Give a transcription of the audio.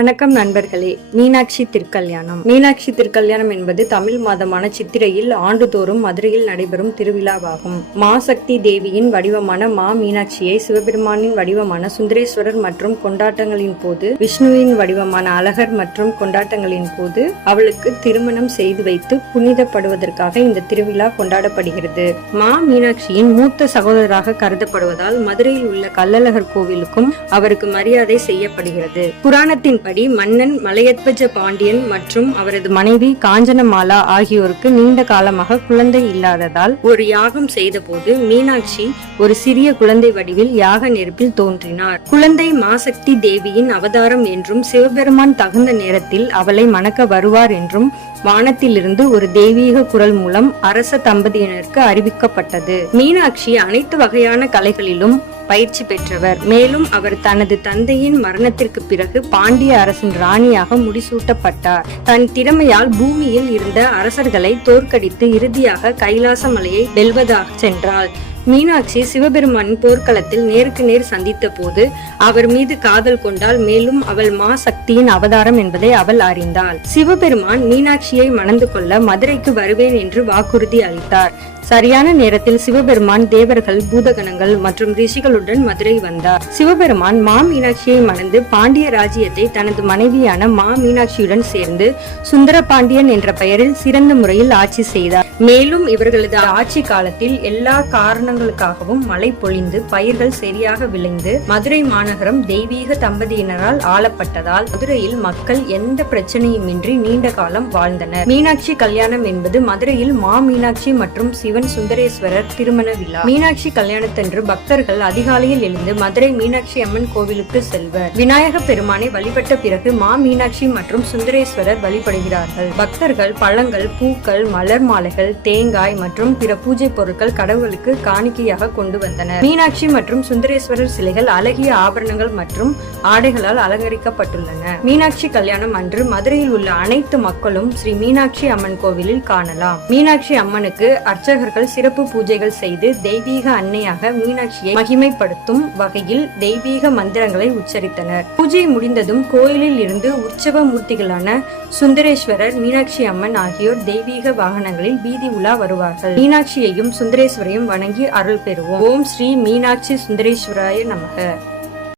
வணக்கம் நண்பர்களே. மீனாட்சி திருக்கல்யாணம். மீனாட்சி திருக்கல்யாணம் என்பது தமிழ் மாதமான சித்திரையில் ஆண்டுதோறும் மதுரையில் நடைபெறும் திருவிழாவாகும். மாசக்தி தேவியின் வடிவமான மா மீனாட்சியை சிவபெருமானின் வடிவமான சுந்தரேஸ்வரர் மற்றும் கொண்டாட்டங்களின் போது விஷ்ணுவின் வடிவமான அழகர் மற்றும் கொண்டாட்டங்களின் போது அவளுக்கு திருமணம் செய்து வைத்து புனிதப்படுவதற்காக இந்த திருவிழா கொண்டாடப்படுகிறது. மா மீனாட்சியின் மூத்த சகோதரராக கருதப்படுவதால் மதுரையில் உள்ள கள்ளழகர் கோவிலுக்கும் அவருக்கு மரியாதை செய்யப்படுகிறது. புராணத்தின் படி மன்னன் மலையத்பஜ பாண்டியன் மற்றும் அவரது மனைவி காஞ்சனமாலா ஆகியோருக்கு நீண்ட காலமாக குழந்தை இல்லாததால் ஒரு யாகம் செய்தபோது மீனாட்சி ஒரு சிறிய குழந்தை வடிவில் யாக நெருப்பில் தோன்றினார். குழந்தை மாசக்தி தேவியின் அவதாரம் என்றும் சிவபெருமான் தகுந்த நேரத்தில் அவளை மணக்க வருவார் என்றும் வானத்திலிருந்து ஒரு தெய்வீக குரல் மூலம் அரச தம்பதியினருக்கு அறிவிக்கப்பட்டது. மீனாட்சி அனைத்து வகையான கலைகளிலும் பயிற்சி பெற்றவர். மேலும் அவர் தனது தந்தையின் மரணத்திற்கு பிறகு பாண்டிய அரசின் ராணியாக முடிசூட்டப்பட்டார். தன் திறமையால் பூமியில் இருந்த அரசர்களை தோற்கடித்து இறுதியாக கைலாச மலையை வெல்வதாக சென்றாள் மீனாட்சி சிவபெருமானின் போர்க்களத்தில் நேருக்கு நேர் சந்தித்த போது அவர் மீது காதல் கொண்டால் மேலும் அவள் மா சக்தியின் அவதாரம் என்பதை அவள் அறிந்தாள். சிவபெருமான் மீனாட்சியை மணந்து கொள்ள மதுரைக்கு வருவேன் என்று வாக்குறுதி அளித்தார். சரியான நேரத்தில் சிவபெருமான் தேவர்கள் பூதகணங்கள் மற்றும் ரிஷிகளுடன் மதுரை வந்தார். சிவபெருமான் மா மீனாட்சியை மணந்து பாண்டிய ராஜ்யத்தை தனது மனைவியான மா மீனாட்சியுடன் சேர்ந்து சுந்தர பாண்டியன் என்ற பெயரில் சிறந்த முறையில் ஆட்சி செய்தார். மேலும் இவர்களது ஆட்சி காலத்தில் எல்லா காரணங்களுக்காகவும் மழை பொழிந்து பயிர்கள் சரியாக விளைந்து மதுரை மாநகரம் தெய்வீக தம்பதியினரால் ஆளப்பட்டதால் மதுரையில் மக்கள் எந்த பிரச்சனையுமின்றி நீண்ட காலம் வாழ்ந்தனர். மீனாட்சி கல்யாணம் என்பது மதுரையில் மா மீனாட்சி மற்றும் சிவன் சுந்தரேஸ்வரர் திருமண விழா. மீனாட்சி கல்யாணத்தன்று பக்தர்கள் அதிகாலையில் எழுந்து மதுரை மீனாட்சி அம்மன் கோவிலுக்கு செல்வர். விநாயக பெருமானை வழிபட்ட பிறகு மா மீனாட்சி மற்றும் சுந்தரேஸ்வரர் வழிபடுகிறார்கள். பக்தர்கள் பழங்கள் பூக்கள் மலர் மாலைகள் பழங்கள் தேங்காய் மற்றும் பிற பூஜை பொருட்கள் கடவுளுக்கு காணிக்கையாக கொண்டு வந்தனர். மீனாட்சி மற்றும் சுந்தரேஸ்வரர் சிலைகள் அழகிய ஆபரணங்கள் மற்றும் ஆடைகளால் அலங்கரிக்கப்பட்டுள்ளன. மீனாட்சி கல்யாணம் அன்று மதுரையில் உள்ள அனைத்து மக்களும் ஸ்ரீ மீனாட்சி அம்மன் கோவிலில் காணலாம். மீனாட்சி அம்மனுக்கு அர்ச்சகர்கள் சிறப்பு பூஜைகள் செய்து தெய்வீக அன்னையாக மீனாட்சியை மகிமைப்படுத்தும் வகையில் தெய்வீக மந்திரங்களை உச்சரித்தனர். பூஜை முடிந்ததும் கோயிலில் இருந்து உற்சவ மூர்த்திகளான சுந்தரேஸ்வரர் மீனாட்சி அம்மன் ஆகியோர் தெய்வீக வாகனங்களில் வீதி உலா வருவார்கள். மீனாட்சியையும் சுந்தரேஸ்வரையும் வணங்கி அருள் பெறுவோம். ஓம் ஸ்ரீ மீனாட்சி சுந்தரேஸ்வராய நமக.